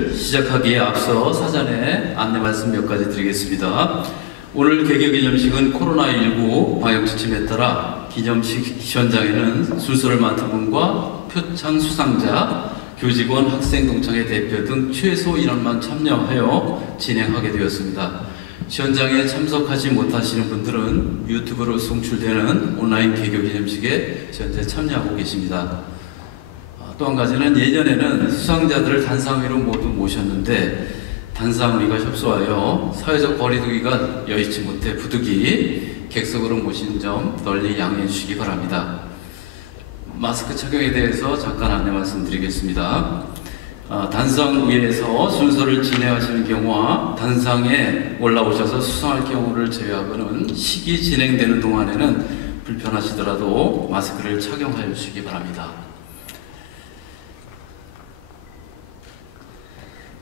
시작하기에 앞서 사전에 안내 말씀 몇 가지 드리겠습니다. 오늘 개교기념식은 코로나19 방역지침에 따라 기념식 현장에는 순서를 맡은 분과 표창 수상자, 교직원, 학생 동창회 대표 등 최소 인원만 참여하여 진행하게 되었습니다. 현장에 참석하지 못하시는 분들은 유튜브로 송출되는 온라인 개교기념식에 현재 참여하고 계십니다. 또 한 가지는 예전에는 수상자들을 단상위로 모두 모셨는데 단상위가 협소하여 사회적 거리두기가 여의치 못해 부득이 객석으로 모신 점 널리 양해해 주시기 바랍니다. 마스크 착용에 대해서 잠깐 안내 말씀드리겠습니다. 단상위에서 순서를 진행하시는 경우와 단상에 올라오셔서 수상할 경우를 제외하고는 식이 진행되는 동안에는 불편하시더라도 마스크를 착용하여 주시기 바랍니다.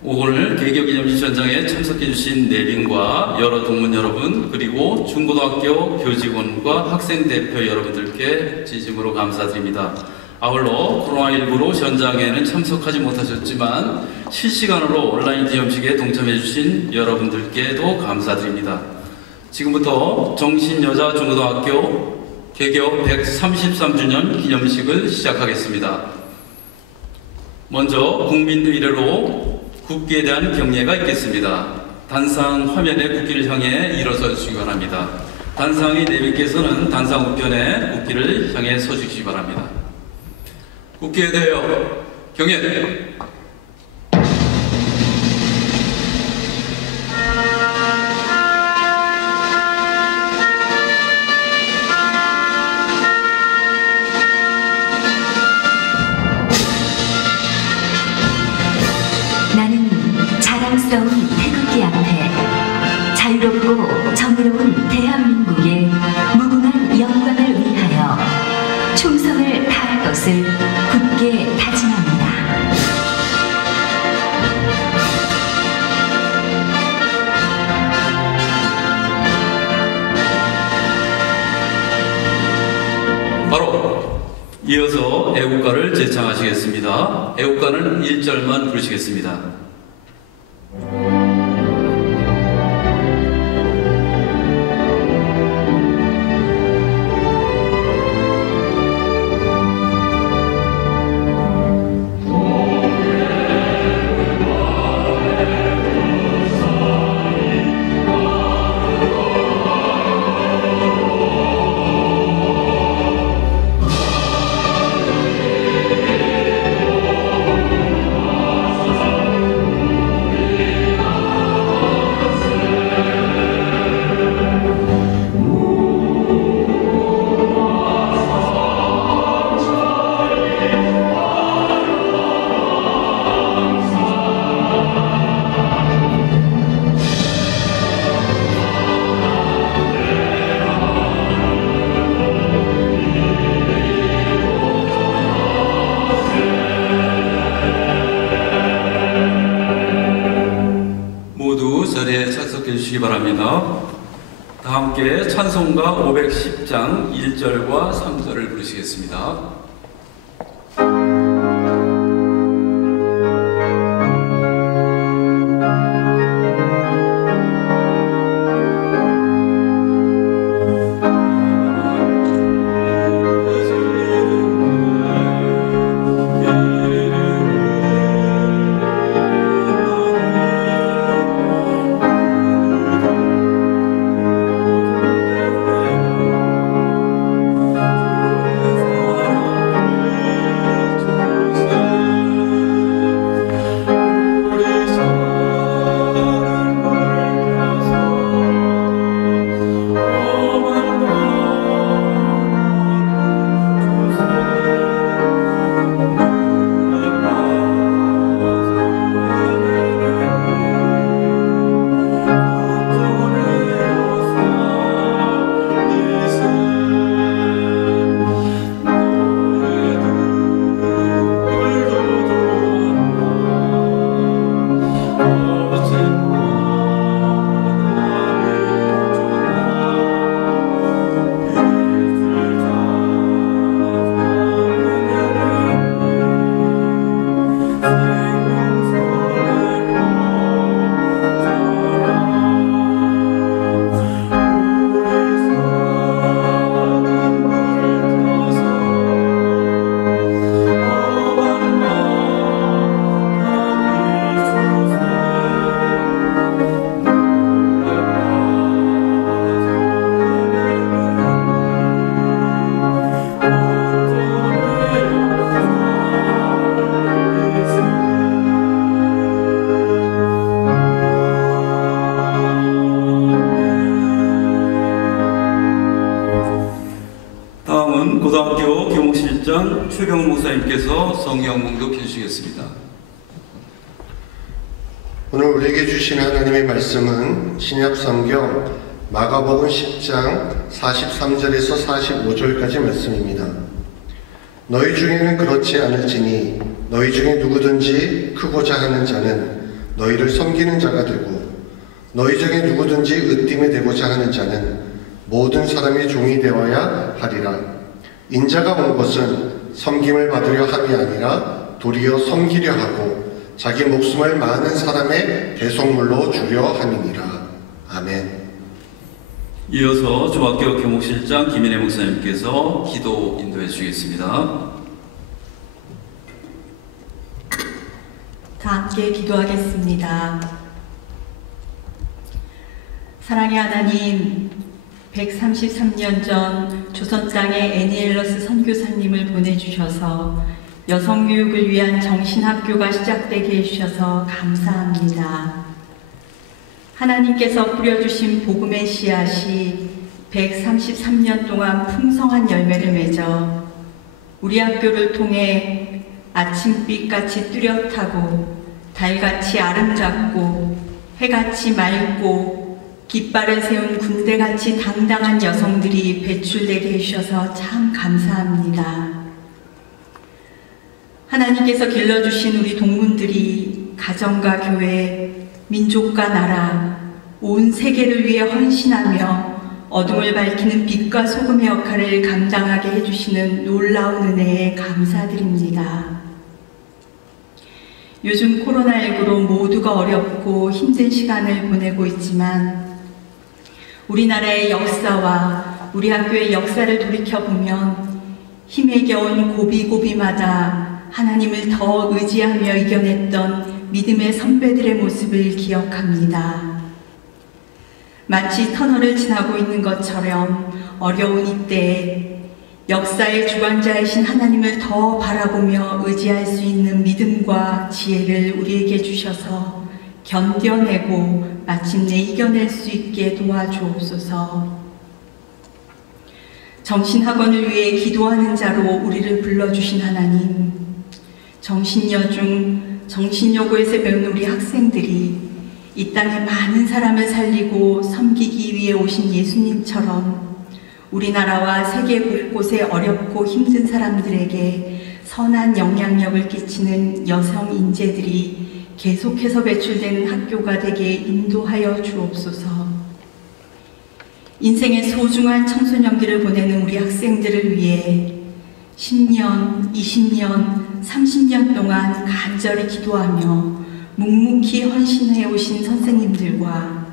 오늘 개교기념식 현장에 참석해주신 내빈과 여러 동문 여러분, 그리고 중고등학교 교직원과 학생 대표 여러분들께 진심으로 감사드립니다. 아울러 코로나19로 현장에는 참석하지 못하셨지만 실시간으로 온라인 기념식에 동참해주신 여러분들께도 감사드립니다. 지금부터 정신여자중고등학교 개교 133주년 기념식을 시작하겠습니다. 먼저 국민들 이래로 국기에 대한 경례가 있겠습니다. 단상 화면에 국기를 향해 일어서 주시기 바랍니다. 단상의 내빈께서는 단상 우편에 국기를 향해 서주시기 바랍니다. 국기에 대하여 경례! 자랑스러운 태극기 앞에 자유롭고 정의로운 대한민국의 무궁한 영광을 위하여 충성을 다할 것을 굳게 다짐합니다. 바로 이어서 애국가를 제창하시겠습니다. 애국가는 1절만 부르시겠습니다. 자리에 착석해 주시기 바랍니다. 다 함께 찬송가 510장 1절과 3절을 부르시겠습니다. 목사님께서 성경 봉독해 주시겠습니다. 오늘 우리에게 주신 하나님의 말씀은 신약 성경 마가복음 10장 43절에서 45절까지 말씀입니다. 너희 중에는 그렇지 않을지니 너희 중에 누구든지 크고자 하는 자는 너희를 섬기는 자가 되고 너희 중에 누구든지 으뜸이 되고자 하는 자는 모든 사람의 종이 되어야 하리라. 인자가 온 것은 섬김을 받으려 함이 아니라 도리어 섬기려 하고 자기 목숨을 많은 사람의 대속물로 주려 함이니라. 아멘. 이어서 조학교 교목실장 김인혜 목사님께서 기도 인도해 주시겠습니다. 다 함께 기도하겠습니다. 사랑의 하나님, 133년 전 조선 땅에 애니엘러스 선교사님을 보내주셔서 여성교육을 위한 정신학교가 시작되게 해주셔서 감사합니다. 하나님께서 뿌려주신 복음의 씨앗이 133년 동안 풍성한 열매를 맺어 우리 학교를 통해 아침빛같이 뚜렷하고 달같이 아름답고 해같이 맑고 깃발을 세운 군대같이 당당한 여성들이 배출되게 해주셔서 참 감사합니다. 하나님께서 길러주신 우리 동문들이 가정과 교회, 민족과 나라, 온 세계를 위해 헌신하며 어둠을 밝히는 빛과 소금의 역할을 감당하게 해주시는 놀라운 은혜에 감사드립니다. 요즘 코로나19로 모두가 어렵고 힘든 시간을 보내고 있지만 우리나라의 역사와 우리 학교의 역사를 돌이켜보면 힘에 겨운 고비고비마다 하나님을 더 의지하며 이겨냈던 믿음의 선배들의 모습을 기억합니다. 마치 터널을 지나고 있는 것처럼 어려운 이때에 역사의 주관자이신 하나님을 더 바라보며 의지할 수 있는 믿음과 지혜를 우리에게 주셔서 견뎌내고 마침내 이겨낼 수 있게 도와주옵소서. 정신학원을 위해 기도하는 자로 우리를 불러주신 하나님, 정신여중, 정신여고에서 배운 우리 학생들이 이 땅에 많은 사람을 살리고 섬기기 위해 오신 예수님처럼 우리나라와 세계 곳곳에 어렵고 힘든 사람들에게 선한 영향력을 끼치는 여성 인재들이 계속해서 배출되는 학교가 되게 인도하여 주옵소서. 인생의 소중한 청소년기를 보내는 우리 학생들을 위해 10년, 20년, 30년 동안 간절히 기도하며 묵묵히 헌신해 오신 선생님들과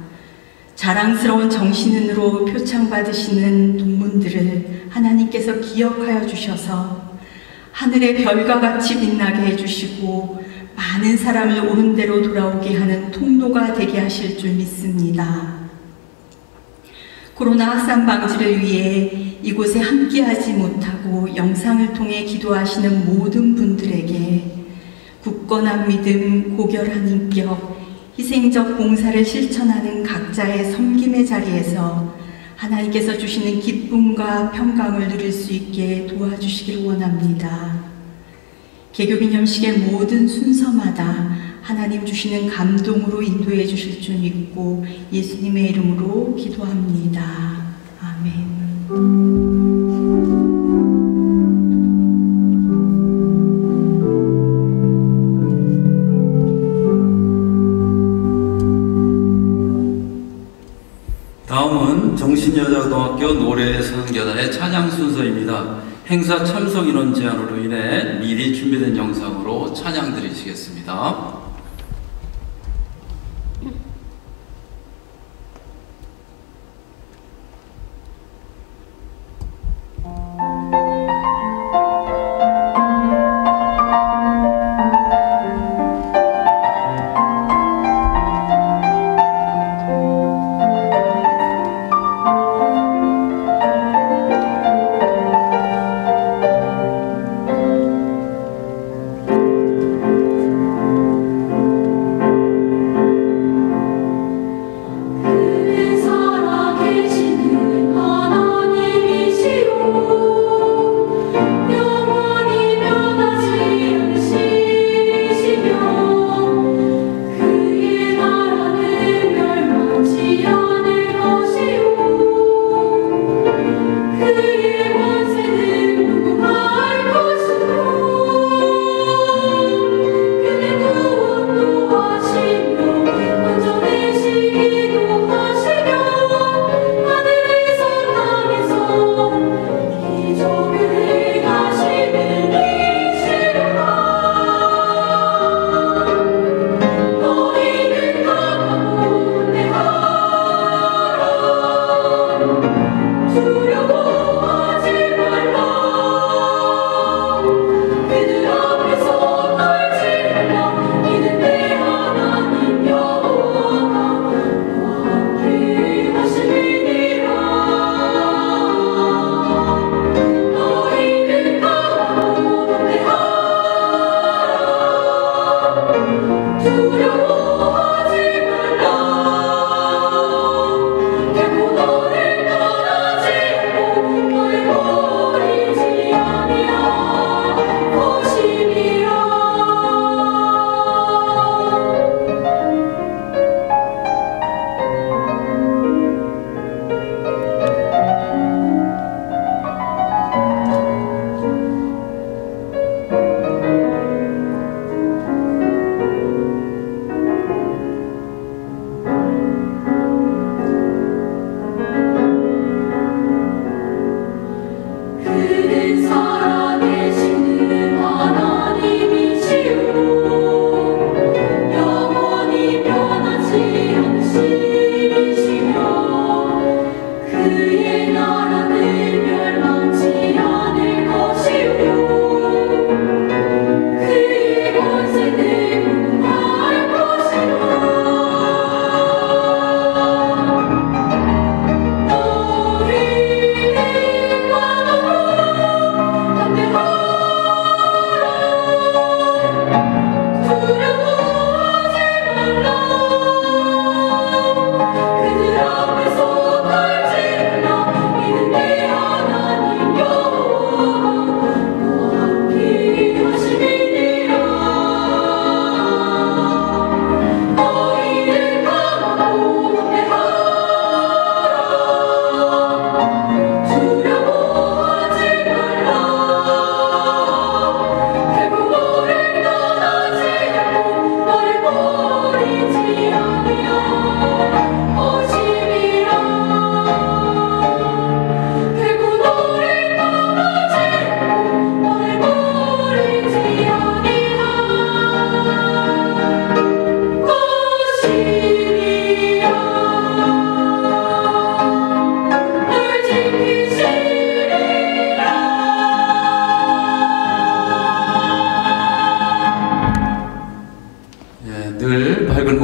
자랑스러운 정신은으로 표창받으시는 동문들을 하나님께서 기억하여 주셔서 하늘의 별과 같이 빛나게 해주시고 많은 사람을 옳은 대로 돌아오게 하는 통로가 되게 하실 줄 믿습니다. 코로나 확산 방지를 위해 이곳에 함께하지 못하고 영상을 통해 기도하시는 모든 분들에게 굳건한 믿음, 고결한 인격, 희생적 봉사를 실천하는 각자의 섬김의 자리에서 하나님께서 주시는 기쁨과 평강을 누릴 수 있게 도와주시길 원합니다. 개교기념식의 모든 순서마다 하나님 주시는 감동으로 인도해 주실 줄 믿고 예수님의 이름으로 기도합니다. 아멘. 다음은 정신여자고등학교 노래선교단의 찬양 순서입니다. 행사 참석 인원 제한으로 인해 미리 준비된 영상으로 찬양 드리시겠습니다.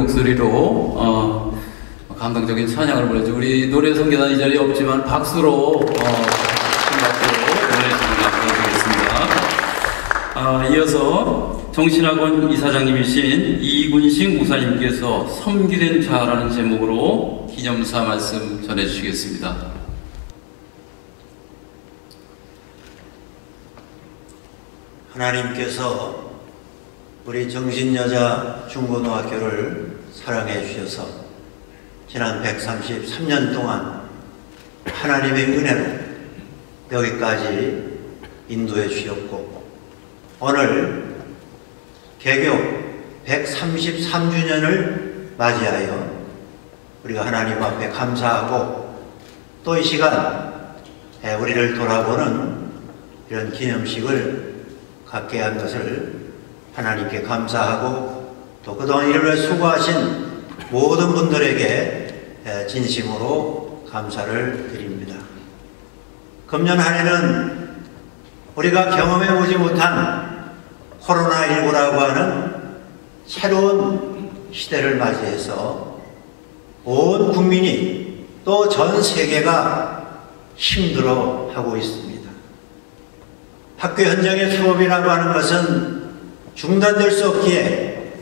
목소리로 감동적인 찬양을 보내죠. 우리 노래 성계단 이 자리에 없지만 박수로 노래 감동드리겠습니다. 이어서 정신학원 이사장님이신 이군식 목사님께서 섬기는 자라는 제목으로 기념사 말씀 전해주시겠습니다. 하나님께서 우리 정신여자 중고등학교를 사랑해 주셔서 지난 133년 동안 하나님의 은혜로 여기까지 인도해 주셨고, 오늘 개교 133주년을 맞이하여 우리가 하나님 앞에 감사하고 또 이 시간 우리를 돌아보는 이런 기념식을 갖게 한 것을 하나님께 감사하고, 또 그동안 이를 위해 수고하신 모든 분들에게 진심으로 감사를 드립니다. 금년 한 해는 우리가 경험해 보지 못한 코로나19라고 하는 새로운 시대를 맞이해서 온 국민이 또 전 세계가 힘들어하고 있습니다. 학교 현장의 수업이라고 하는 것은 중단될 수 없기에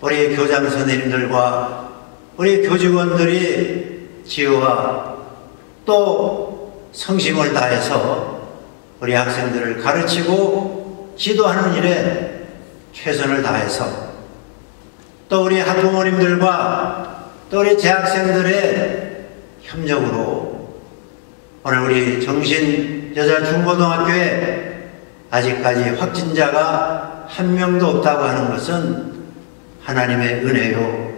우리 교장 선생님들과 우리 교직원들이 지혜와 또 성심을 다해서 우리 학생들을 가르치고 지도하는 일에 최선을 다해서, 또 우리 학부모님들과 또 우리 재학생들의 협력으로 오늘 우리 정신여자중고등학교에 아직까지 확진자가 한 명도 없다고 하는 것은 하나님의 은혜요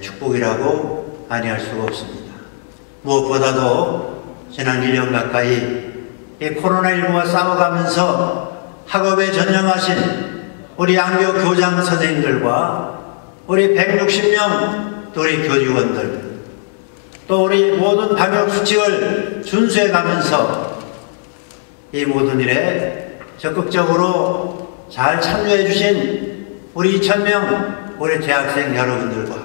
축복이라고 아니할 수가 없습니다. 무엇보다도 지난 1년 가까이 이 코로나19와 싸워가면서 학업에 전념하신 우리 양교 교장 선생님들과 우리 160명 또 우리 교직원들, 또 우리 모든 방역수칙을 준수해가면서 이 모든 일에 적극적으로 잘 참여해 주신 우리 2000명 우리 대학생 여러분들과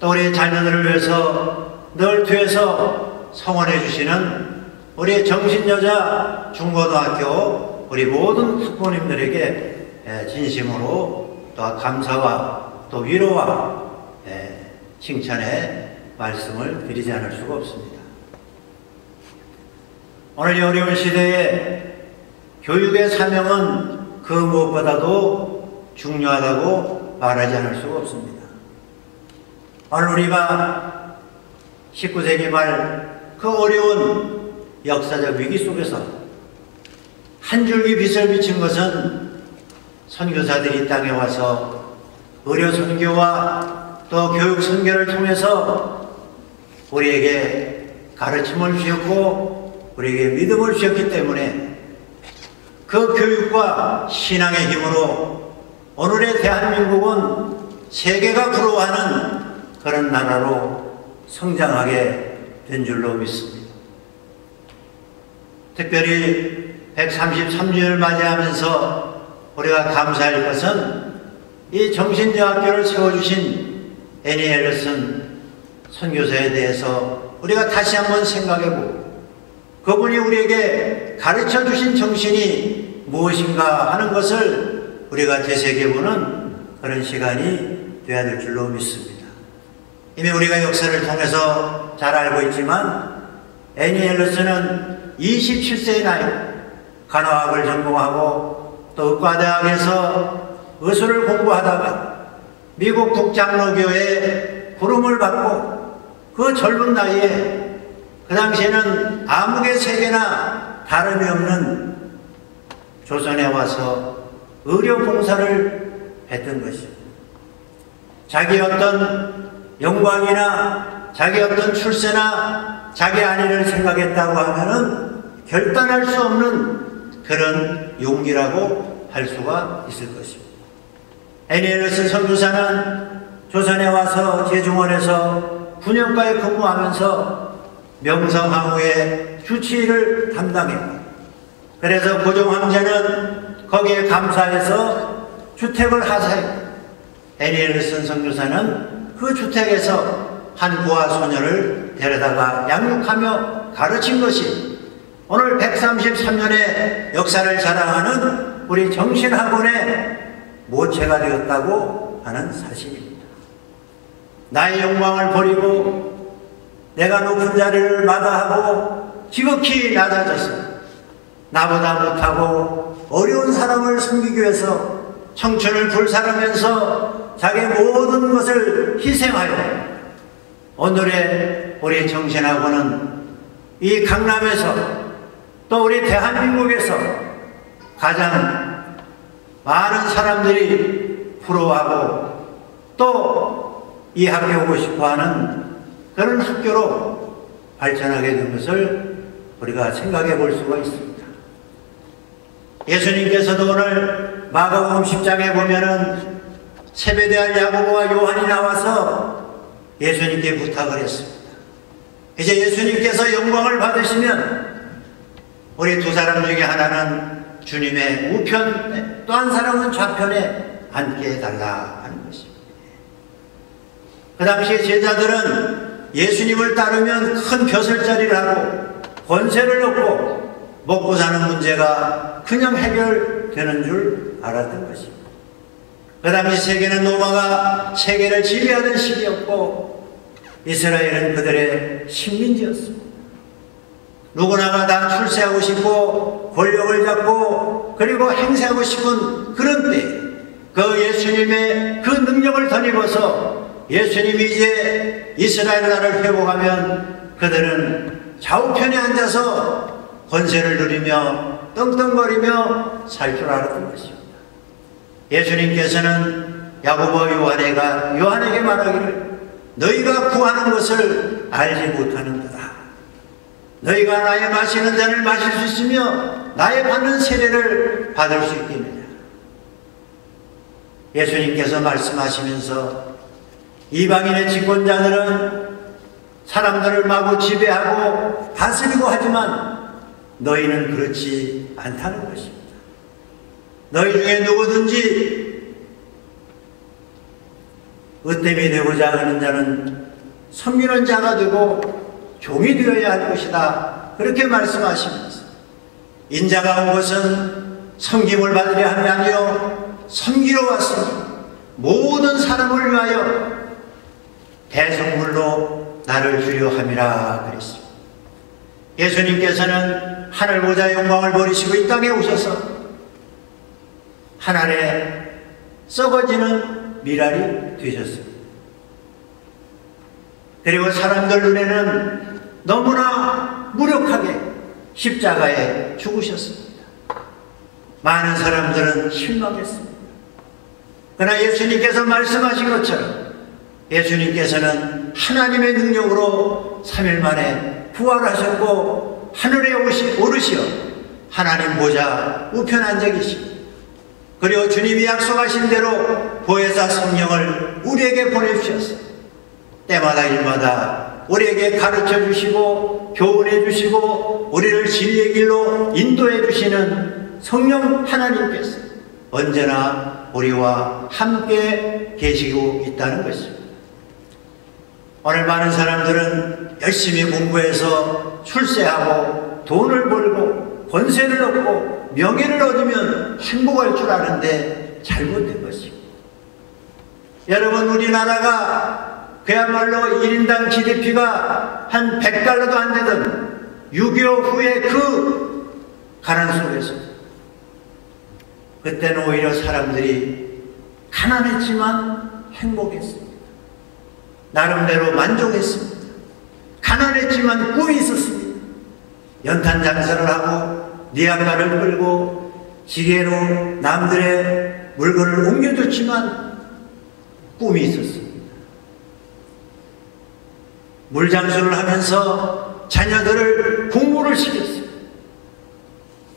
또 우리 자녀들을 위해서 늘 뒤에서 성원해 주시는 우리 정신여자 중고등학교 우리 모든 학부모님들에게 진심으로 또 감사와 또 위로와 칭찬의 말씀을 드리지 않을 수가 없습니다. 오늘 이 어려운 시대에 교육의 사명은 그 무엇보다도 중요하다고 말하지 않을 수가 없습니다. 오늘 우리가 19세기 말 그 어려운 역사적 위기 속에서 한 줄기 빛을 비친 것은 선교사들이 이 땅에 와서 의료 선교와 또 교육 선교를 통해서 우리에게 가르침을 주셨고 우리에게 믿음을 주셨기 때문에 그 교육과 신앙의 힘으로 오늘의 대한민국은 세계가 부러워하는 그런 나라로 성장하게 된 줄로 믿습니다. 특별히 133주년을 맞이하면서 우리가 감사할 것은 이 정신여학교를 세워주신 애니 앨리슨 선교사에 대해서 우리가 다시 한번 생각해보고 그분이 우리에게 가르쳐주신 정신이 무엇인가 하는 것을 우리가 되새겨보는 그런 시간이 되어야 될 줄로 믿습니다. 이미 우리가 역사를 통해서 잘 알고 있지만 애니 앨리슨은 27세의 나이 간호학을 전공하고 또 의과대학에서 의술을 공부하다가 미국 북장로교회에 부름을 받고 그 젊은 나이에 그 당시에는 암흑의 세계나 다름이 없는 조선에 와서 의료 봉사를 했던 것입니다. 자기 어떤 영광이나 자기 어떤 출세나 자기 안위를 생각했다고 하면은 결단할 수 없는 그런 용기라고 할 수가 있을 것입니다. 애니 앨리슨 선교사는 조선에 와서 제중원에서 9년까지 근무하면서 명성황후의 주치의를 담당했고 그래서 고종 황제는 거기에 감사해서 주택을 하사했고 애니 앨리슨 선교사는 그 주택에서 한 부하 소녀를 데려다가 양육하며 가르친 것이 오늘 133년의 역사를 자랑하는 우리 정신학원의 모체가 되었다고 하는 사실입니다. 나의 영광을 버리고 내가 높은 자리를 마다하고 지극히 낮아져서 나보다 못하고 어려운 사람을 섬기기 위해서 청춘을 불사르면서 자기 모든 것을 희생하여 오늘의 우리 정신학원은 이 강남에서 또 우리 대한민국에서 가장 많은 사람들이 부러워하고 또 이 학교에 오고 싶어하는 그런 학교로 발전하게 된 것을 우리가 생각해 볼 수가 있습니다. 예수님께서도 오늘 마가복음 10장에 보면은 세베대와 야고보와 요한이 나와서 예수님께 부탁을 했습니다. 이제 예수님께서 영광을 받으시면 우리 두 사람 중에 하나는 주님의 우편 또 한 사람은 좌편에 앉게 해달라 하는 것입니다. 그 당시에 제자들은 예수님을 따르면 큰 벼슬자리를 하고 권세를 얻고 먹고 사는 문제가 그냥 해결되는 줄 알았던 것입니다. 그 당시 세계는 로마가 세계를 지배하던 시기였고 이스라엘은 그들의 식민지였습니다. 누구나가 다 출세하고 싶고 권력을 잡고 그리고 행세하고 싶은 그런 때 그 예수님의 그 능력을 덧입어서 예수님이 이제 이스라엘 나라를 회복하면 그들은 좌우편에 앉아서 권세를 누리며 떵떵거리며 살 줄 알았던 것입니다. 예수님께서는 야고보와 요한에게 말하기를 너희가 구하는 것을 알지 못하는도다. 너희가 나의 마시는 잔을 마실 수 있으며 나의 받는 세례를 받을 수 있겠느냐. 예수님께서 말씀하시면서 이방인의 집권자들은 사람들을 마구 지배하고 다스리고 하지만 너희는 그렇지 않다는 것입니다. 너희 중에 누구든지 으뜸이 되고자 하는 자는 섬기는 자가 되고 종이 되어야 할 것이다. 그렇게 말씀하시면서 인자가 온 것은 섬김을 받으려 함이 아니요 섬기러 왔으니 모든 사람을 위하여 대성물로 나를 주려 함이라 그랬습니다. 예수님께서는 하늘보좌의 영광을 버리시고 이 땅에 오셔서 하늘에 썩어지는 미랄이 되셨습니다. 그리고 사람들 눈에는 너무나 무력하게 십자가에 죽으셨습니다. 많은 사람들은 실망했습니다. 그러나 예수님께서 말씀하신 것처럼 예수님께서는 하나님의 능력으로 3일 만에 부활하셨고 하늘에 오르시어 하나님 보좌 우편 앉아 계시고, 그리고 주님이 약속하신 대로 보혜사 성령을 우리에게 보내주셨어요. 때마다 일마다 우리에게 가르쳐 주시고 교훈해 주시고 우리를 진리의 길로 인도해 주시는 성령 하나님께서 언제나 우리와 함께 계시고 있다는 것입니다. 오늘 많은 사람들은 열심히 공부해서 출세하고 돈을 벌고 권세를 얻고 명예를 얻으면 행복할 줄 아는데 잘못된 것입니다. 여러분, 우리나라가 그야말로 1인당 GDP가 한 100달러도 안 되던 6.25 후에 그 가난 속에서 그때는 오히려 사람들이 가난했지만 행복했습니다. 나름대로 만족했습니다. 가난했지만 꿈이 있었습니다. 연탄 장사를 하고 니아가를 끌고 지게로 남들의 물건을 옮겨줬지만 꿈이 있었습니다. 물장수를 하면서 자녀들을 공부를 시켰어요.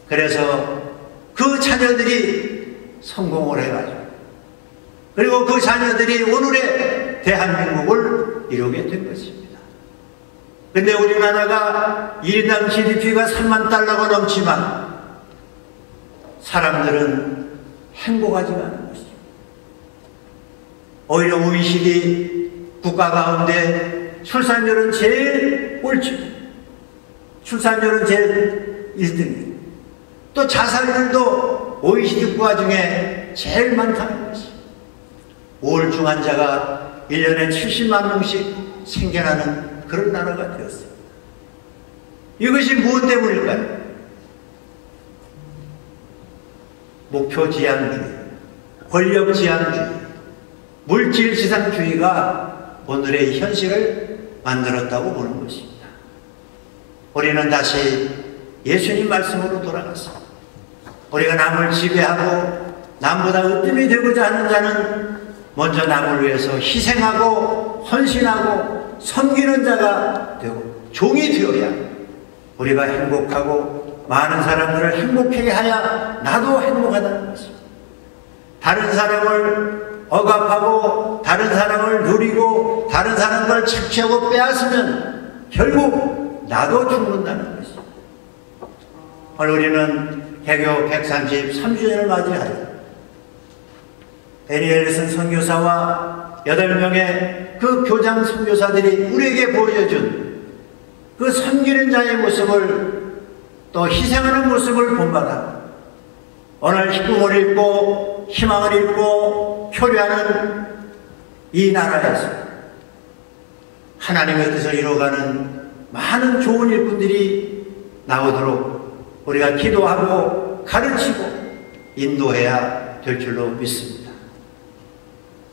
그래서 그 자녀들이 성공을 해가지고, 그리고 그 자녀들이 오늘의 대한민국을 이루게 된 것입니다. 근데 우리나라가 1인당 GDP가 3만 달러가 넘지만 사람들은 행복하지가 않은 것입니다. 오히려 OECD 국가 가운데 출산율은 제일 꼴찌고 출산율은 제일 1등이에요. 또 자살률도 OECD 국가 중에 제일 많다는 것입니다. 우울증 환자가 1년에 70만 명씩 생겨나는 그런 나라가 되었습니다. 이것이 무엇 때문일까요? 목표지향주의, 권력지향주의, 물질지상주의가 오늘의 현실을 만들었다고 보는 것입니다. 우리는 다시 예수님 말씀으로 돌아갔습니다. 우리가 남을 지배하고 남보다 으뜸이 되고자 하는 자는 먼저 남을 위해서 희생하고 헌신하고 섬기는 자가 되고 종이 되어야 우리가 행복하고 많은 사람들을 행복하게 하야 나도 행복하다는 것입니다. 다른 사람을 억압하고 다른 사람을 누리고 다른 사람을 착취하고 빼앗으면 결국 나도 죽는다는 것입니다. 오늘 우리는 개교 133주년을 맞이하여 애니엘슨 선교사와 8명의 그 교장 선교사들이 우리에게 보여준 그 섬기는 자의 모습을 또 희생하는 모습을 본받아 오늘 꿈을 잃고 희망을 잃고 표류하는 이 나라에서 하나님의 뜻을 이루어가는 많은 좋은 일꾼들이 나오도록 우리가 기도하고 가르치고 인도해야 될 줄로 믿습니다.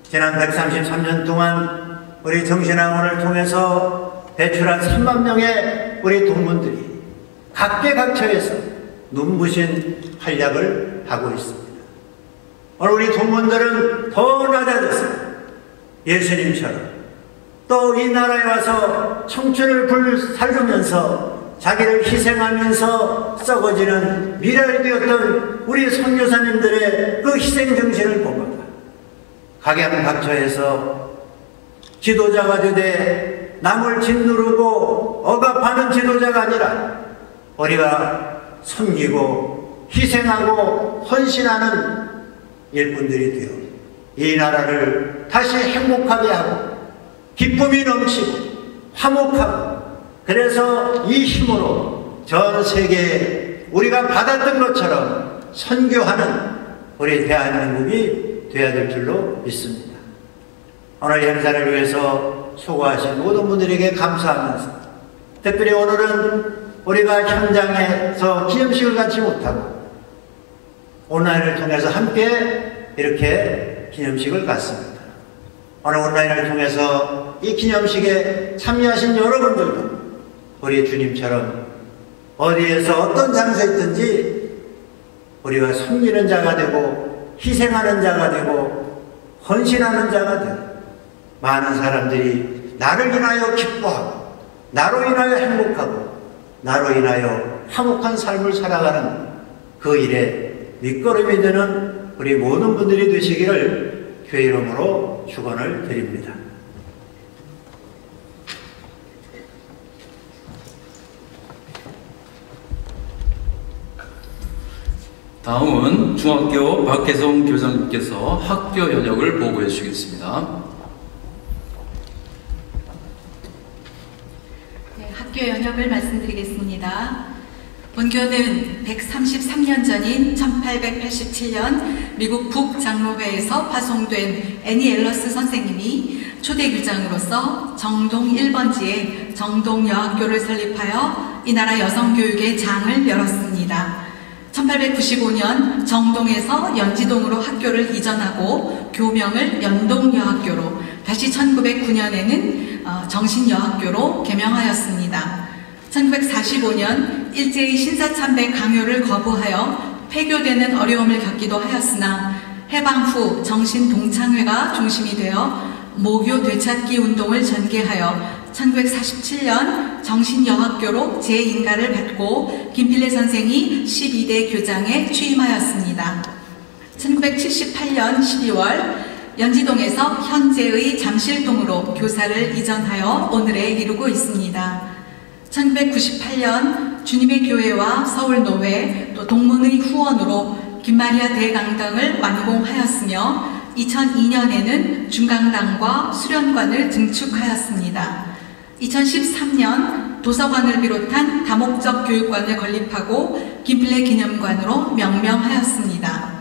지난 133년 동안 우리 정신학원을 통해서 배출한 3만 명의 우리 동문들이 각계각처에서 눈부신 활약을 하고 있습니다. 오늘 우리 동문들은 더 낮아졌습니다. 예수님처럼 또 이 나라에 와서 청춘을 불살르면서 자기를 희생하면서 썩어지는 미랄이 되었던 우리 선교사님들의 그 희생정신을 보고 각양각처에서 지도자가 되되 남을 짓누르고 억압하는 지도자가 아니라 우리가 섬기고 희생하고 헌신하는 일꾼들이 되어 이 나라를 다시 행복하게 하고 기쁨이 넘치고 화목하고, 그래서 이 힘으로 전 세계에 우리가 받았던 것처럼 선교하는 우리 대한민국이 되어야 될 줄로 믿습니다. 오늘 행사를 위해서 수고하신 모든 분들에게 감사하면서, 특별히 오늘은 우리가 현장에서 기념식을 갖지 못하고 온라인을 통해서 함께 이렇게 기념식을 갖습니다. 오늘 온라인을 통해서 이 기념식에 참여하신 여러분들도 우리 주님처럼 어디에서 어떤 장소에 있든지 우리가 섬기는 자가 되고 희생하는 자가 되고 헌신하는 자가 되고 많은 사람들이 나를 인하여 기뻐하고 나로 인하여 행복하고 나로 인하여 화목한 삶을 살아가는 그 일에 밑거름이 되는 우리 모든 분들이 되시기를 교회 이름으로 축원을 드립니다. 다음은 중학교 박혜성 교장님께서 학교 현역을 보고해 주시겠습니다. 네, 학교 현역을 말씀드리겠습니다. 본교는 133년 전인 1887년 미국 북장로회에서 파송된 애니 앨러스 선생님이 초대 교장으로서 정동 1번지에 정동여학교를 설립하여 이 나라 여성교육의 장을 열었습니다. 1895년 정동에서 연지동으로 학교를 이전하고 교명을 연동여학교로, 다시 1909년에는 정신여학교로 개명하였습니다. 1945년 일제히 신사참배 강요를 거부하여 폐교되는 어려움을 겪기도 하였으나 해방 후 정신동창회가 중심이 되어 모교 되찾기 운동을 전개하여 1947년 정신여학교로 제2인가를 받고 김필래 선생이 12대 교장에 취임하였습니다. 1978년 12월 연지동에서 현재의 잠실동으로 교사를 이전하여 오늘에 이르고 있습니다. 1998년 주님의 교회와 서울노회 또 동문의 후원으로 김마리아 대강당을 완공하였으며 2002년에는 중강당과 수련관을 증축하였습니다. 2013년 도서관을 비롯한 다목적 교육관을 건립하고 김필래 기념관으로 명명하였습니다.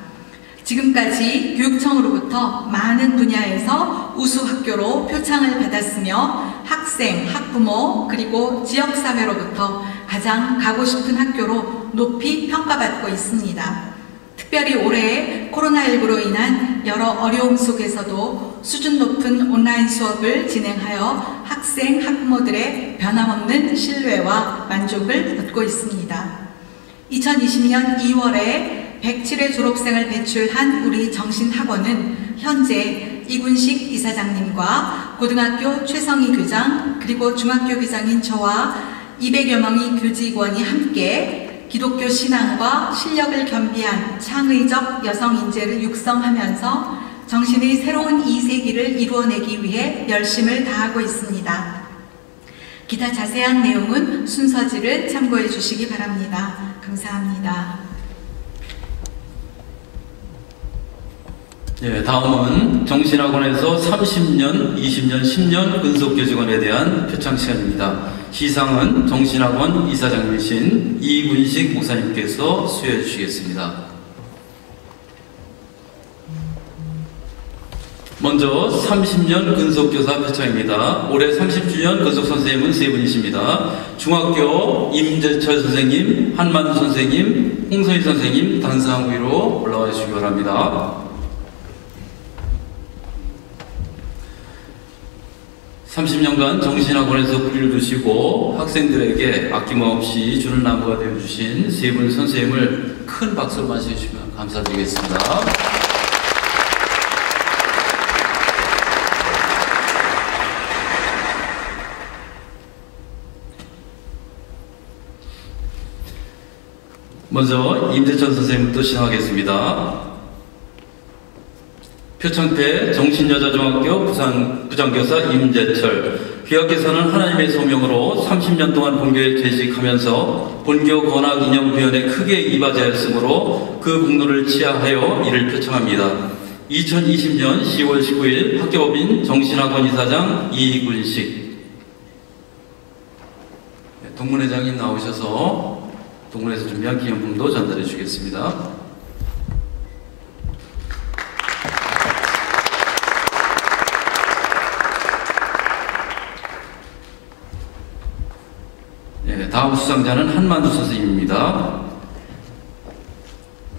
지금까지 교육청으로부터 많은 분야에서 우수학교로 표창을 받았으며 학생, 학부모 그리고 지역사회로부터 가장 가고 싶은 학교로 높이 평가받고 있습니다. 특별히 올해 코로나19로 인한 여러 어려움 속에서도 수준 높은 온라인 수업을 진행하여 학생, 학부모들의 변함없는 신뢰와 만족을 얻고 있습니다. 2020년 2월에 107회 졸업생을 배출한 우리 정신학원은 현재 이군식 이사장님과 고등학교 최성희 교장 그리고 중학교 교장인 저와 200여 명의 교직원이 함께 기독교 신앙과 실력을 겸비한 창의적 여성 인재를 육성하면서 정신의 새로운 2세기를 이루어내기 위해 열심을 다하고 있습니다. 기타 자세한 내용은 순서지를 참고해 주시기 바랍니다. 감사합니다. 예, 다음은 정신학원에서 30년, 20년, 10년 근속교직원에 대한 표창 시간입니다. 시상은 정신학원 이사장님이신 이군식 목사님께서 수여해 주시겠습니다. 먼저 30년 근속교사 표창입니다. 올해 30주년 근속선생님은 세 분이십니다. 중학교 임재철 선생님, 한만우 선생님, 홍선희 선생님 단상 위로 올라와 주시기 바랍니다. 30년간 정신학원에서 뿌리를 두시고 학생들에게 아낌없이 주는 나무가 되어주신 세 분 선생님을 큰 박수로 맞이해주시면 감사드리겠습니다. 먼저 임재천 선생님부터 시작하겠습니다. 표창패 정신여자중학교 부장교사 임재철. 귀하께서는 하나님의 소명으로 30년 동안 본교에 재직하면서 본교 권학이념위원회에 크게 이바지하였으므로 그 공로를 치하하여 이를 표창합니다. 2020년 10월 19일 학교법인 정신학원 이사장 이군식. 동문회장님 나오셔서 동문회에서 준비한 기념품도 전달해 주겠습니다. 다음 수상자는 한만두 선생님입니다.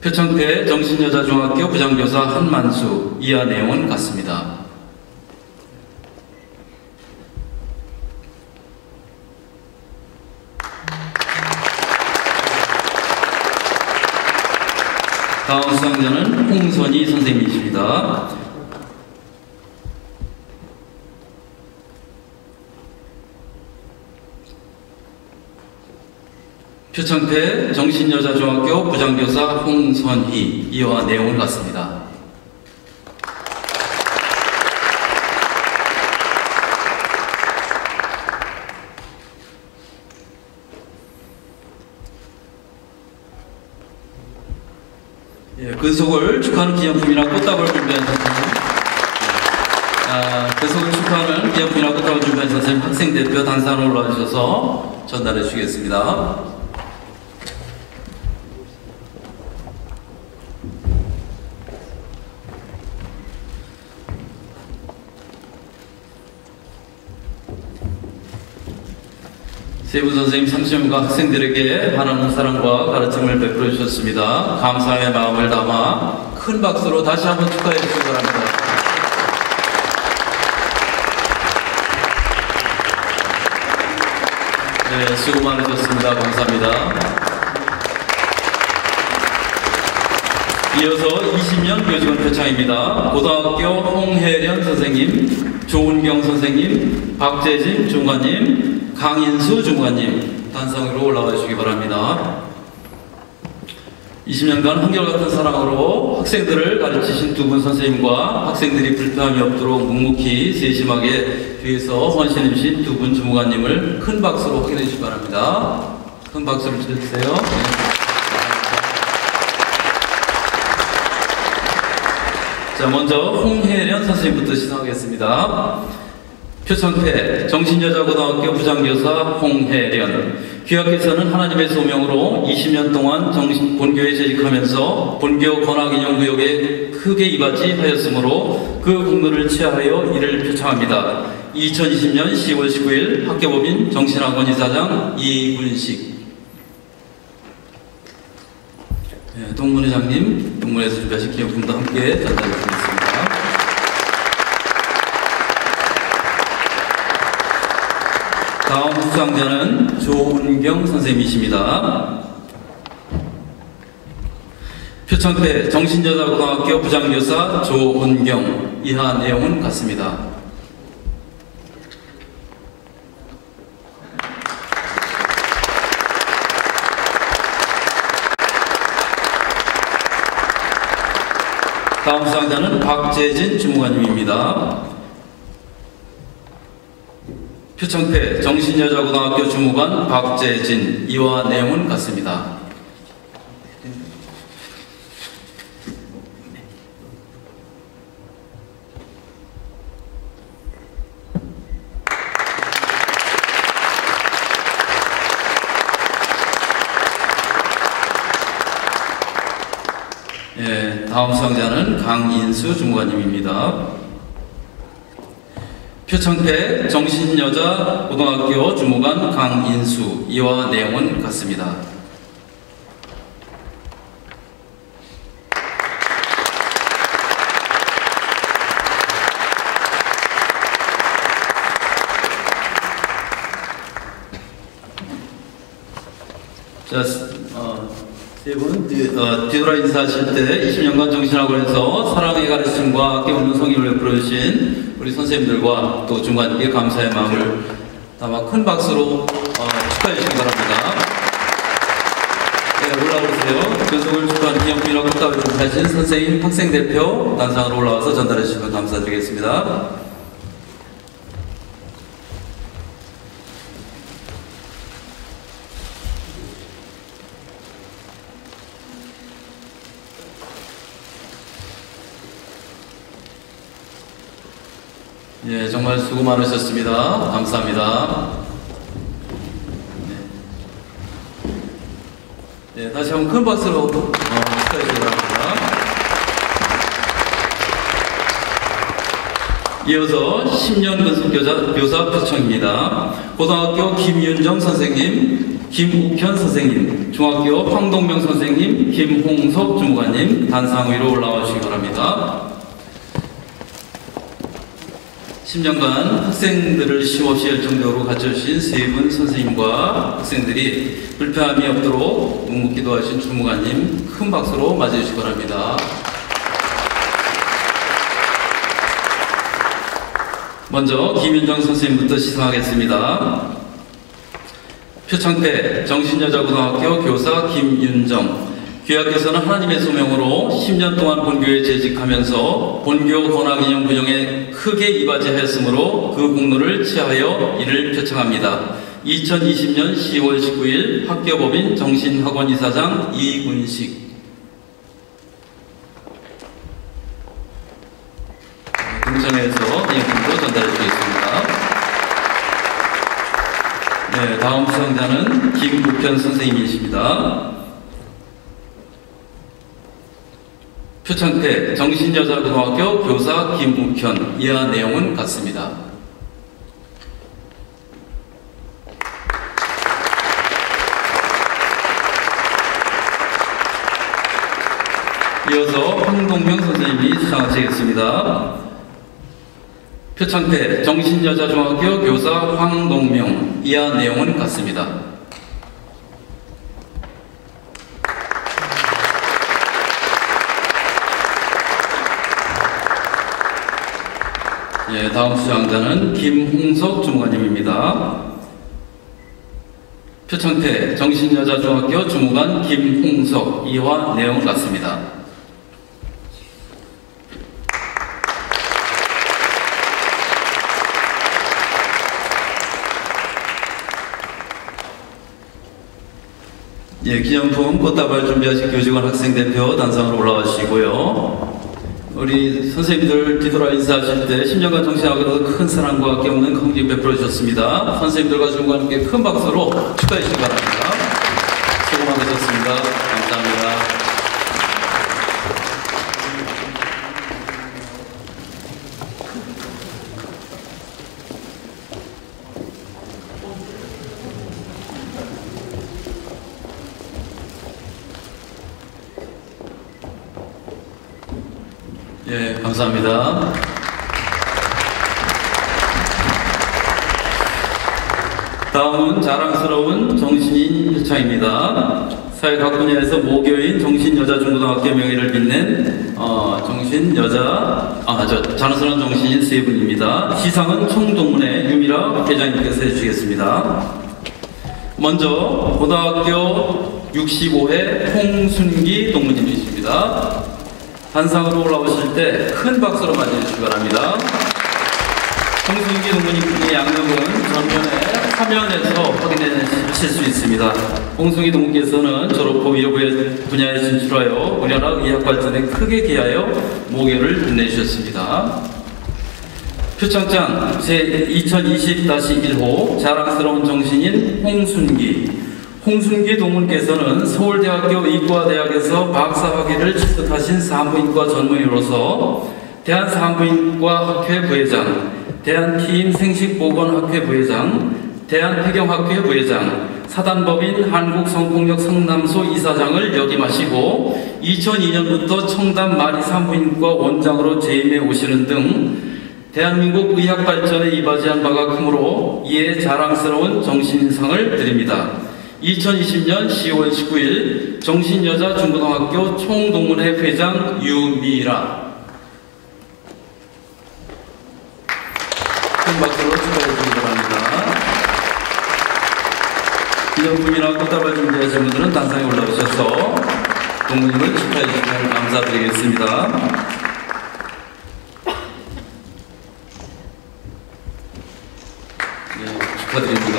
표창패 정신여자중학교 부장교사 한만수. 이하 내용은 같습니다. 다음 수상자는 홍선희 선생님이십니다. 표창패 정신여자중학교 부장교사 홍선희. 이와 내용은 같습니다. 근속을 축하하는 기념품이나 꽃다발 준비한 선생님, 근속을 축하하는 기념품이나 꽃다발 준비한 선생님 학생 대표 단상으로 올라주셔서 전달해 주시겠습니다. 세 분 선생님 30년간 학생들에게 반하는 사랑과 가르침을 베풀어 주셨습니다. 감사의 마음을 담아 큰 박수로 다시 한번 축하해 주시기 바랍니다. 네, 수고 많으셨습니다. 감사합니다. 이어서 20년 교직원 표창입니다. 고등학교 홍혜련 선생님, 조은경 선생님, 박재진 중관님, 강인수 중관님 단상으로 올라와 주시기 바랍니다. 20년간 한결같은 사랑으로 학생들을 가르치신 두 분 선생님과 학생들이 불편함이 없도록 묵묵히 세심하게 뒤에서 헌신해 주신 두 분 주무관님을 큰 박수로 확인해 주시기 바랍니다. 큰 박수를 주세요. 자, 먼저 홍혜련 선생님부터 시작하겠습니다. 표창패 정신여자고등학교 부장교사 홍혜련. 귀하께서는 하나님의 소명으로 20년 동안 본교에 재직하면서 본교 권학인용구역에 크게 이바지 하였으므로 그 공로를 취하여 이를 표창합니다. 2020년 10월 19일 학교법인 정신학원 이사장 이문식. 네, 동문회장님, 동문회에서 준비하신 기념품도 함께 전달해 드리겠습니다. 다음 수상자는 조은경 선생님이십니다. 표창패 정신여자고등학교 부장교사 조은경. 이하 내용은 같습니다. 다음 수상자는 박재진 주무관님입니다. 표창패 정신여자고등학교 주무관 박재진. 이와 내용은 같습니다. 예, 다음 수상자는 강인수 주무관님입니다. 표창패 정신여자고등학교 주무관 강인수. 이와 내용은 같습니다. 자, 세 분 뒤돌아 인사하실 때 20년간 정신학원에서 사랑의 가르침과 깨우는 성의를 베풀어주신 우리 선생님들과 또 중관님께 감사의 마음을 담아 큰 박수로 축하해 주시기 바랍니다. 네, 올라오세요. 근속을 축하하는 기념품이라고 꽃다발 준비하신 선생님, 학생 대표 단상으로 올라와서 전달해 주시면 감사드리겠습니다. 예, 정말 수고 많으셨습니다. 감사합니다. 네, 다시 한번 큰 박수로 축하해 주시기 바랍니다. 이어서 10년 근속교사 표창입니다. 고등학교 김윤정 선생님, 김우편 선생님, 중학교 황동명 선생님, 김홍석 주무관님 단상 위로 올라와 주시기 바랍니다. 10년간 학생들을 쉼없이 열정적으로 가르쳐주신 세 분 선생님과 학생들이 불편함이 없도록 묵묵히 도와주신 주무관님 큰 박수로 맞이해 주시기 바랍니다. 먼저 김윤정 선생님부터 시상하겠습니다. 표창태 정신여자고등학교 교사 김윤정. 귀하께서는 하나님의 소명으로 10년 동안 본교에 재직하면서 본교 권학인형 분영에 크게 이바지하였으므로 그 공로를 치하여 이를 표창합니다. 2020년 10월 19일 학교법인 정신학원 이사장 이군식. 동청에서 인형품도 전달해 주겠습니다. 네, 다음 수상자는 김우편 선생님이십니다. 표창태 정신여자고등학교 교사 김우편. 이하 내용은 같습니다. 이어서 황동명 선생님이 수상하시겠습니다. 표창태 정신여자중학교 교사 황동명. 이하 내용은 같습니다. 예, 다음 수상자는 김홍석 주무관님입니다. 표창태 정신여자중학교 주무관 김홍석. 이와 내용 같습니다. 예, 기념품 꽃다발 준비하신 교직원 학생 대표 단상으로 올라와 주시고요. 우리 선생님들 뒤돌아 인사하실 때 10년간 정신학원에서 큰 사랑과 아낌 없는 긍지 베풀어 주셨습니다. 선생님들과 주무관님께 큰 박수로 축하해 주시기 바랍니다. 수고 많으셨습니다. 감사합니다. 예, 감사합니다. 다음은 자랑스러운 정신인 표창입니다. 사회 각 분야에서 모교인 정신여자중고등학교 명예를 빛낸 자랑스러운 정신인 세 분입니다. 시상은 총동문회 유미라 회장님께서 해주시겠습니다. 먼저 고등학교 65회 홍순기 동무님이십니다. 단상으로 올라오실 때 큰 박수로 맞이해 주시기 바랍니다. 홍순기 동무님의 양력은 전면에 화면에서 확인하실 수 있습니다. 홍순기 동무께서는 졸업 후 의료 분야에 진출하여 우리나라 의학 발전에 크게 기하여 모교를 빛내주셨습니다. 표창장 제2020-1호 자랑스러운 정신인 홍순기 동문께서는 서울대학교 의과대학에서 박사학위를 취득하신 산부인과 전문의로서 대한산부인과학회 부회장, 대한피임생식보건학회 부회장, 대한폐경학회 부회장, 사단법인 한국성폭력상담소 이사장을 역임하시고 2002년부터 청담 마리산부인과 원장으로 재임해 오시는 등 대한민국 의학 발전에 이바지한 바가 크므로 이에 자랑스러운 정신인상을 드립니다. 2020년 10월 19일 정신여자중고등학교 총동문회 회장 유미라. 큰 박수로 축하해 주시기 바랍니다. 기념품이나 꽃다발 준비하신 분들은 단상에 올라오셔서 동무님을 축하해 주시면 감사드리겠습니다. 네, 축하드립니다.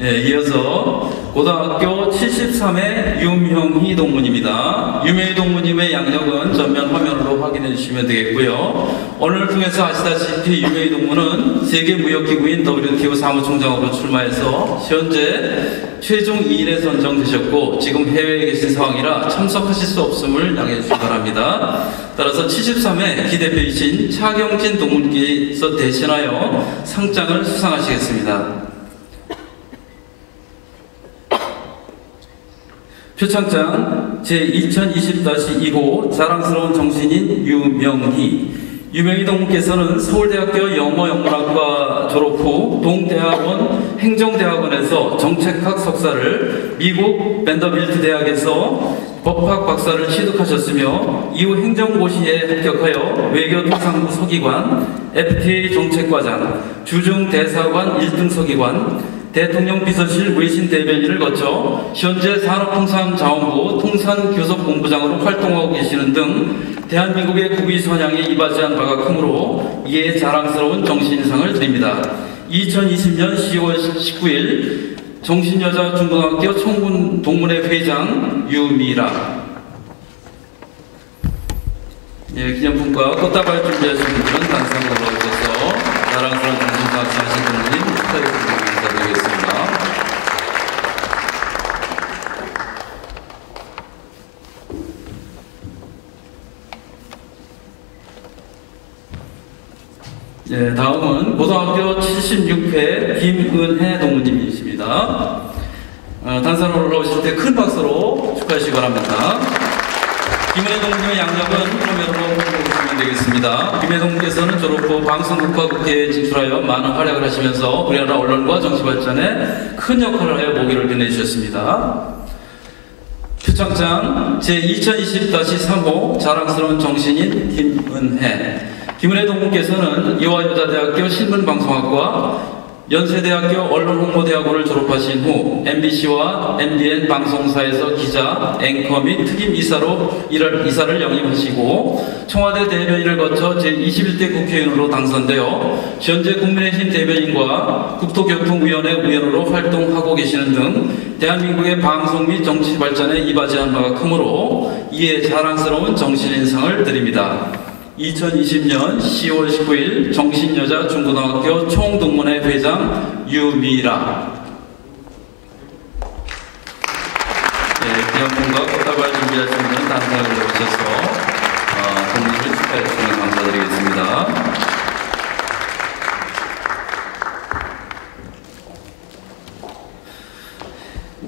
예, 이어서 고등학교 73회 윤형희 동무님입니다. 유명희 동무님의 양력은 전면 화면으로 확인해 주시면 되겠고요. 오늘을 통해서 아시다시피 유명희 동무는 세계무역기구인 WTO 사무총장으로 출마해서 현재 최종 2인에 선정되셨고 지금 해외에 계신 상황이라 참석하실 수 없음을 양해해 주시기 바랍니다. 따라서 73회 기대표이신 차경진 동무님께서 대신하여 상장을 수상하시겠습니다. 표창장 제2020-2호 자랑스러운 정신인 유명희. 유명희 동무께서는 서울대학교 영어영문학과 졸업 후 동대학원 행정대학원에서 정책학 석사를, 미국 밴더빌트 대학에서 법학 박사를 취득하셨으며 이후 행정고시에 합격하여 외교통상부 서기관, FTA 정책과장, 주중대사관 1등 서기관, 대통령 비서실 외신 대변인을 거쳐 현재 산업통상자원부 통산교섭본부장으로 활동하고 계시는 등 대한민국의 국위 선양에 이바지한 바가 크므로 이에 자랑스러운 정신상을 드립니다. 2020년 10월 19일 정신여자중고등학교 청군 동문회 회장 유미라. 예, 기념품과 꽃다발 준비하신 분들은 단상으로 올라오셔서 자랑스러운 정신상 하신 분님 축하드립니다. 네, 다음은 고등학교 76회 김은혜 동무님이십니다. 단상으로 올라오실 때 큰 박수로 축하하시기 바랍니다. 김은혜 동무님의 양력은 화면으로 보시면 되겠습니다. 김은혜 동무께서는 졸업 후 방송국과 국회에 진출하여 많은 활약을 하시면서 우리나라 언론과 정치 발전에 큰 역할을 하여 모기를 빛내주셨습니다. 표창장 제2020-3호 자랑스러운 정신인 김은혜. 김은혜 동무께서는 이화여자대학교 신문방송학과, 연세대학교 언론홍보대학원을 졸업하신 후 MBC와 MBN 방송사에서 기자, 앵커 및 특임 이사를 영임하시고 청와대 대변인을 거쳐 제21대 국회의원으로 당선되어 현재 국민의힘 대변인과 국토교통위원회 위원으로 활동하고 계시는 등 대한민국의 방송 및 정치 발전에 이바지한 바가 크므로 이에 자랑스러운 정신인상을 드립니다. 2020년 10월 19일 정신여자 중고등학교 총동문회 회장 유미라. 네, 기념품과 꽃다발 준비하신 분은 단상을 오셔서 동문을 축하해 주시면 감사드리겠습니다.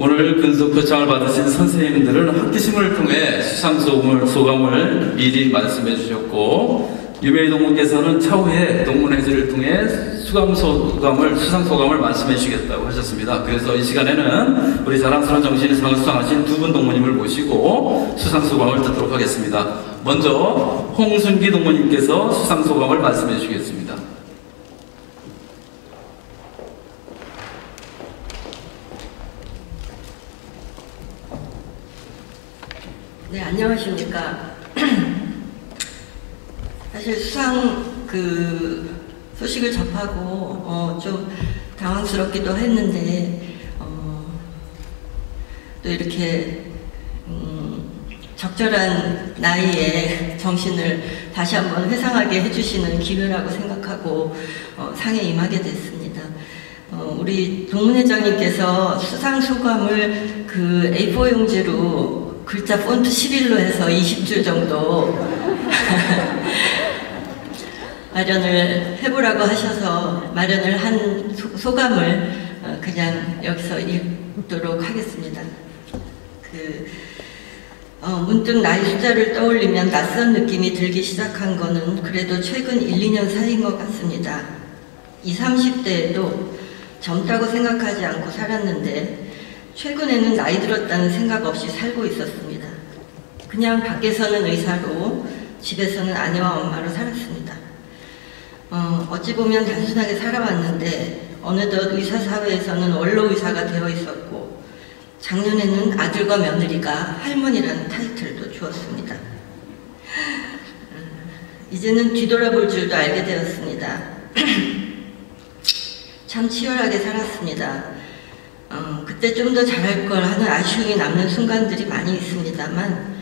오늘 근속표창을 받으신 선생님들은 학기심을 통해 수상소감을 미리 말씀해 주셨고, 유명희 동무께서는 차후에 동문회지를 통해 수상소감을 말씀해 주시겠다고 하셨습니다. 그래서 이 시간에는 우리 자랑스러운 정신인상을 수상하신 두 분 동무님을 모시고 수상소감을 듣도록 하겠습니다. 먼저 홍순기 동무님께서 수상소감을 말씀해 주시겠습니다. 네, 안녕하십니까. 사실 수상 소식을 접하고 좀 당황스럽기도 했는데 또 이렇게 적절한 나이에 정신을 다시 한번 회상하게 해주시는 기회라고 생각하고 상에 임하게 됐습니다. 우리 동문회장님께서 수상 소감을 그 A4 용지로 글자 폰트 11로 해서 20줄 정도 마련을 해보라고 하셔서 마련을 한 소감을 그냥 여기서 읽도록 하겠습니다. 문득 나이 숫자를 떠올리면 낯선 느낌이 들기 시작한 거는 그래도 최근 1, 2년 사이인 것 같습니다. 20, 30대에도 젊다고 생각하지 않고 살았는데 최근에는 나이 들었다는 생각 없이 살고 있었습니다. 그냥 밖에서는 의사로 집에서는 아내와 엄마로 살았습니다. 어찌 보면 단순하게 살아왔는데 어느덧 의사사회에서는 원로의사가 되어 있었고 작년에는 아들과 며느리가 할머니라는 타이틀도 주었습니다. 이제는 뒤돌아볼 줄도 알게 되었습니다. 참 치열하게 살았습니다. 그때 좀 더 잘할 걸 하는 아쉬움이 남는 순간들이 많이 있습니다만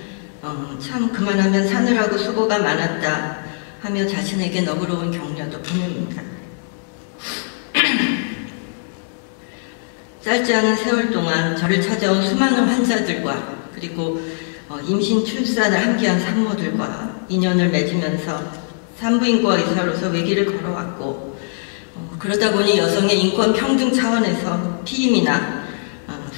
참 그만하면 사느라고 수고가 많았다 하며 자신에게 너그러운 격려도 보냅니다. 짧지 않은 세월 동안 저를 찾아온 수많은 환자들과 그리고 임신 출산을 함께한 산모들과 인연을 맺으면서 산부인과 의사로서 외길을 걸어왔고 그러다 보니 여성의 인권 평등 차원에서 피임이나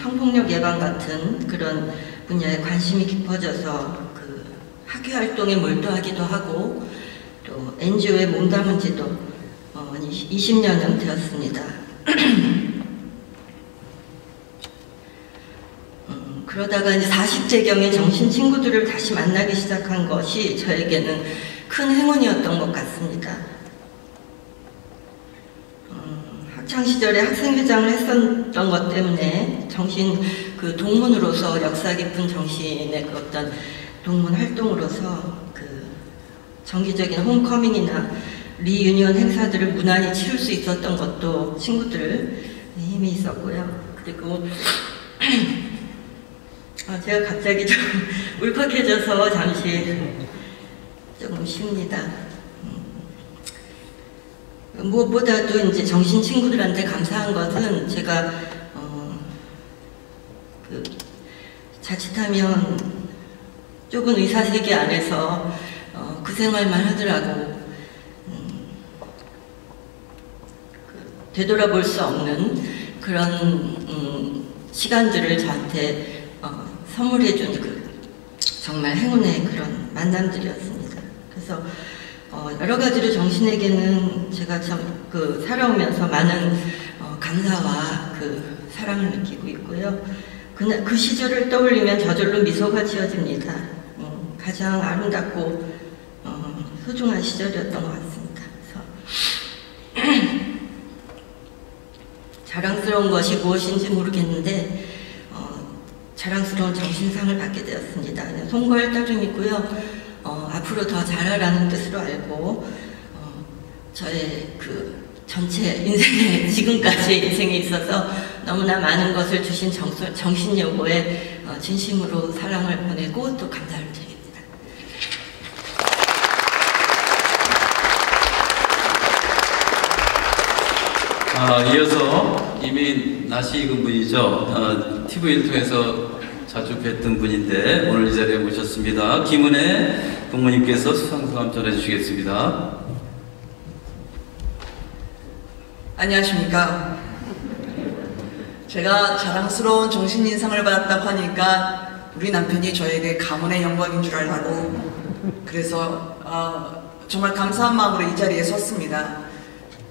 성폭력 예방 같은 그런 분야에 관심이 깊어져서 그 학회 활동에 몰두하기도 하고 또 NGO에 몸담은 지도 20년은 되었습니다. 그러다가 이제 40대경의 정신 친구들을 다시 만나기 시작한 것이 저에게는 큰 행운이었던 것 같습니다. 학창 시절에 학생회장을 했었던 것 때문에 정신 그 동문으로서 역사 깊은 정신의 그 어떤 동문 활동으로서 그 정기적인 홈커밍이나 리유니언 행사들을 무난히 치를 수 있었던 것도 친구들 힘이 있었고요. 그리고 제가 갑자기 좀 울컥해져서 잠시 조금 쉽니다. 무엇보다도 이제 정신 친구들한테 감사한 것은 제가 그 자칫하면 좁은 의사 세계 안에서 그 생활만 하더라고 되돌아볼 수 없는 그런 시간들을 저한테 선물해준 그 정말 행운의 그런 만남들이었습니다. 그래서 여러 가지로 정신에게는 제가 참 그 살아오면서 많은 감사와 그 사랑을 느끼고 있고요. 그 시절을 떠올리면 저절로 미소가 지어집니다. 가장 아름답고 소중한 시절이었던 것 같습니다. 그래서 자랑스러운 것이 무엇인지 모르겠는데 자랑스러운 정신상을 받게 되었습니다. 송구할 따름이고요. 앞으로 더 잘하라는 뜻으로 알고 저의 그 전체 인생에 지금까지의 인생에 있어서 너무나 많은 것을 주신 정신여고에 진심으로 사랑을 보내고 또 감사를 드립니다. 이어서 이미 낯이 익은 분이죠. TV를 통해서 자주 뵀던 분인데 오늘 이 자리에 모셨습니다. 김은혜 동무님께서 수상소감 전해주시겠습니다. 안녕하십니까. 제가 자랑스러운 정신인상을 받았다고 하니까 우리 남편이 저에게 가문의 영광인 줄 알고 그래서 정말 감사한 마음으로 이 자리에 섰습니다.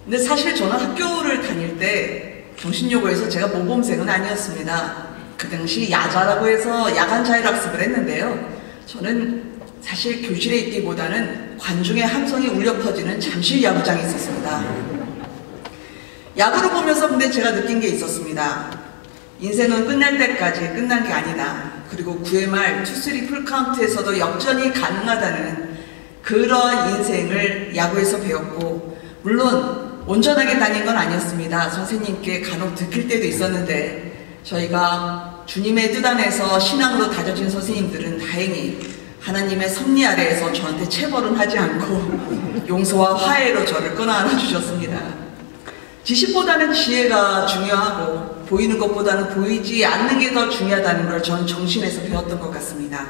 근데 사실 저는 학교를 다닐 때 정신여고에서 제가 모범생은 아니었습니다. 그 당시 야자라고 해서 야간 자율학습을 했는데요. 저는 사실 교실에 있기보다는 관중의 함성이 울려 퍼지는 잠실 야구장에 있었습니다. 야구를 보면서 근데 제가 느낀 게 있었습니다. 인생은 끝날 때까지 끝난 게 아니다. 그리고 9회 말 투쓰리 풀카운트에서도 역전이 가능하다는 그런 인생을 야구에서 배웠고 물론 온전하게 다닌 건 아니었습니다. 선생님께 간혹 들킬 때도 있었는데 저희가 주님의 뜻 안에서 신앙으로 다져진 선생님들은 다행히 하나님의 섭리 아래에서 저한테 체벌은 하지 않고 용서와 화해로 저를 끌어안아 주셨습니다. 지식보다는 지혜가 중요하고 보이는 것보다는 보이지 않는 게 더 중요하다는 걸 저는 정신에서 배웠던 것 같습니다.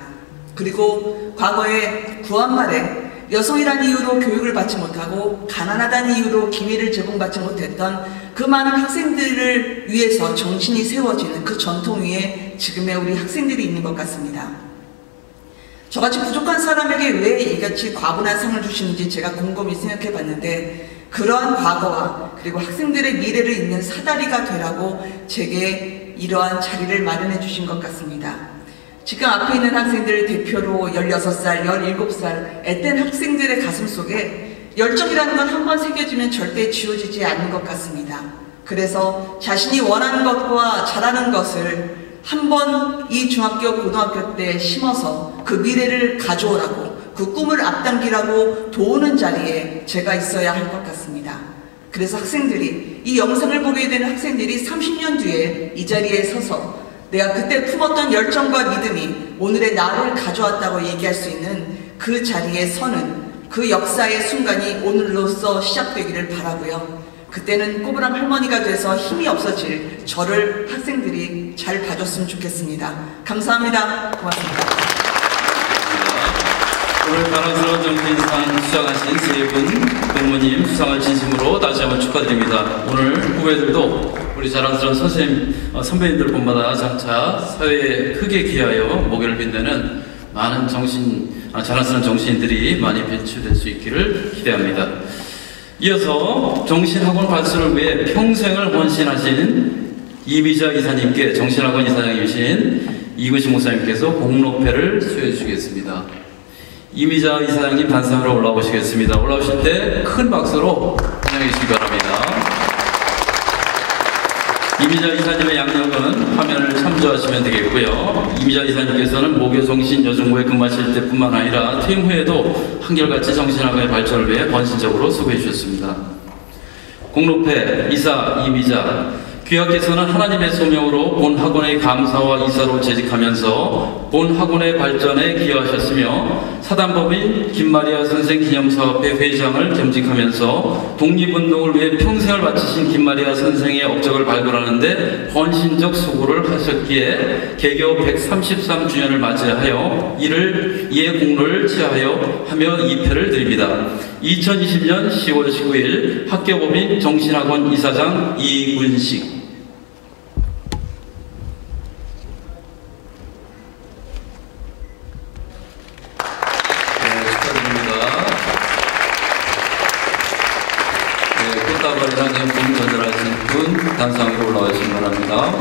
그리고 과거에 구한말에 여성이라는 이유로 교육을 받지 못하고 가난하다는 이유로 기회를 제공받지 못했던 그 많은 학생들을 위해서 정신이 세워지는 그 전통 위에 지금의 우리 학생들이 있는 것 같습니다. 저같이 부족한 사람에게 왜 이같이 과분한 상을 주시는지 제가 곰곰이 생각해 봤는데 그러한 과거와 그리고 학생들의 미래를 잇는 사다리가 되라고 제게 이러한 자리를 마련해 주신 것 같습니다. 지금 앞에 있는 학생들 대표로 16살, 17살 앳된 학생들의 가슴 속에 열정이라는 건 한 번 새겨지면 절대 지워지지 않는 것 같습니다. 그래서 자신이 원하는 것과 잘하는 것을 한 번 이 중학교, 고등학교 때 심어서 그 미래를 가져오라고 그 꿈을 앞당기라고 도우는 자리에 제가 있어야 할 것 같습니다. 그래서 학생들이 이 영상을 보게 되는 학생들이 30년 뒤에 이 자리에 서서 내가 그때 품었던 열정과 믿음이 오늘의 나를 가져왔다고 얘기할 수 있는 그 자리에 서는 그 역사의 순간이 오늘로써 시작되기를 바라고요. 그때는 꼬부랑 할머니가 돼서 힘이 없어질 저를 학생들이 잘 봐줬으면 좋겠습니다. 감사합니다. 고맙습니다. 오늘 자랑스러운 정신상 수상하신 세 분 동무님 수상을 진심으로 다시 한번 축하드립니다. 오늘 후배들도 우리 자랑스러운 선배님들 본받아 장차 사회에 크게 기여하여 목요를 빛내는 많은 자랑스러운 정신인들이 많이 배출될 수 있기를 기대합니다. 이어서 정신학원 발전을 위해 평생을 헌신하신 이미자 이사님께 정신학원 이사장이신 이근식 목사님께서 공로패를 수여해 주시겠습니다. 이미자 이사장님 단상으로 올라오시겠습니다. 올라오실 때 큰 박수로 환영해 주시기 바랍니다. 이미자 이사님의 양력은 화면을 참조하시면 되겠고요. 이미자 이사님께서는 목요정신여중부에 근무하실 때뿐만 아니라 퇴임 후에도 한결같이 정신학원의 발전을 위해 헌신적으로 수고해 주셨습니다. 공로패 이사 이미자 귀하께서는 하나님의 소명으로 본 학원의 감사와 이사로 재직하면서 본 학원의 발전에 기여하셨으며 사단법인 김마리아 선생 기념사업회 회장을 겸직하면서 독립운동을 위해 평생을 바치신 김마리아 선생의 업적을 발굴하는 데 헌신적 수고를 하셨기에 개교 133주년을 맞이하여 이에 공로를 치하여 하며 이 패를 드립니다. 2020년 10월 19일 학교법인 정신학원 이사장 이군식. 단상으로 올라와주시기 바랍니다.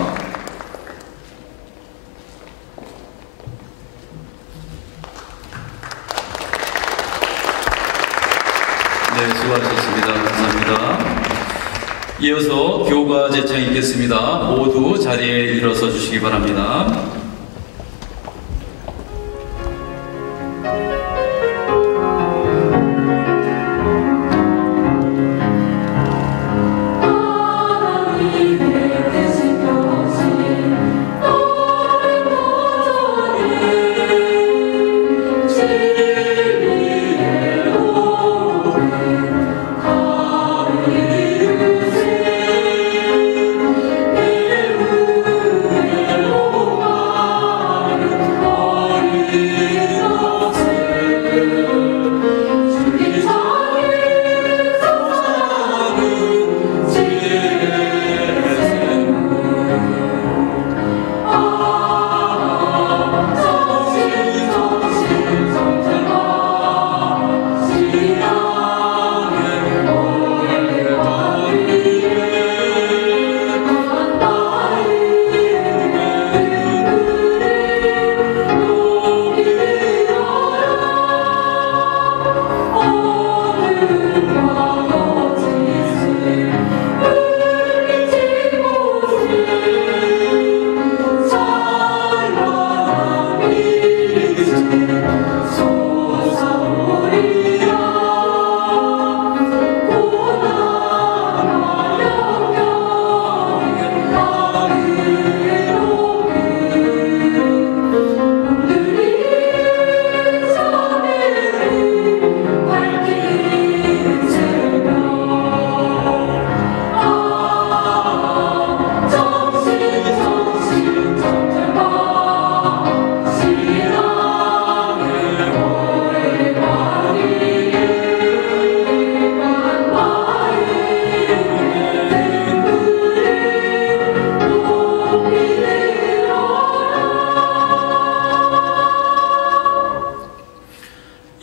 네, 수고하셨습니다. 감사합니다. 이어서 교가 제청이 있겠습니다. 모두 자리에 일어서 주시기 바랍니다.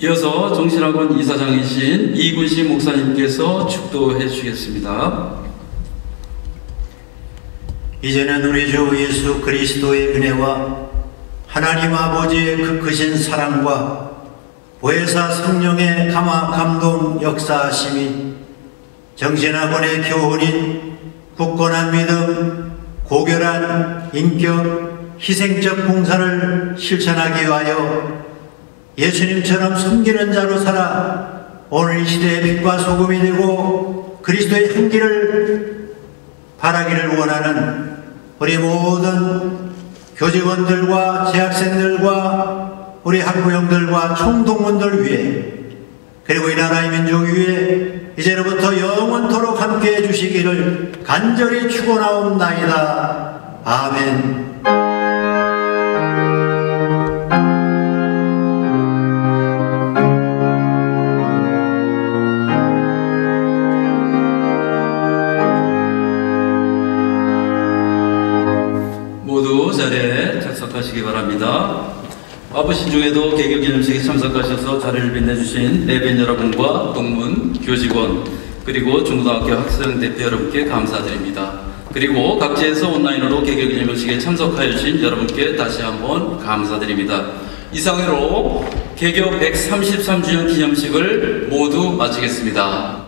이어서 정신학원 이사장이신 이군식 목사님께서 축도해 주시겠습니다. 이제는 우리 주 예수 그리스도의 은혜와 하나님 아버지의 그 크신 사랑과 보혜사 성령의 감동 역사하심이 정신학원의 교훈인 굳건한 믿음, 고결한 인격, 희생적 봉사를 실천하기 위하여 예수님처럼 섬기는 자로 살아 오늘 이 시대의 빛과 소금이 되고 그리스도의 향기를 바라기를 원하는 우리 모든 교직원들과 재학생들과 우리 학부형들과 총동문들 위해 그리고 이 나라의 민족 위에 이제로부터 영원토록 함께해 주시기를 간절히 축원하옵나이다. 아멘. 모두 자리에 착석하시기 바랍니다. 바쁘신 중에도 개교기념식에 참석하셔서 자리를 빛내주신 내빈 여러분과 동문, 교직원, 그리고 중고등학교 학생 대표 여러분께 감사드립니다. 그리고 각지에서 온라인으로 개교기념식에 참석하여 주신 여러분께 다시 한번 감사드립니다. 이상으로 개교 133주년 기념식을 모두 마치겠습니다.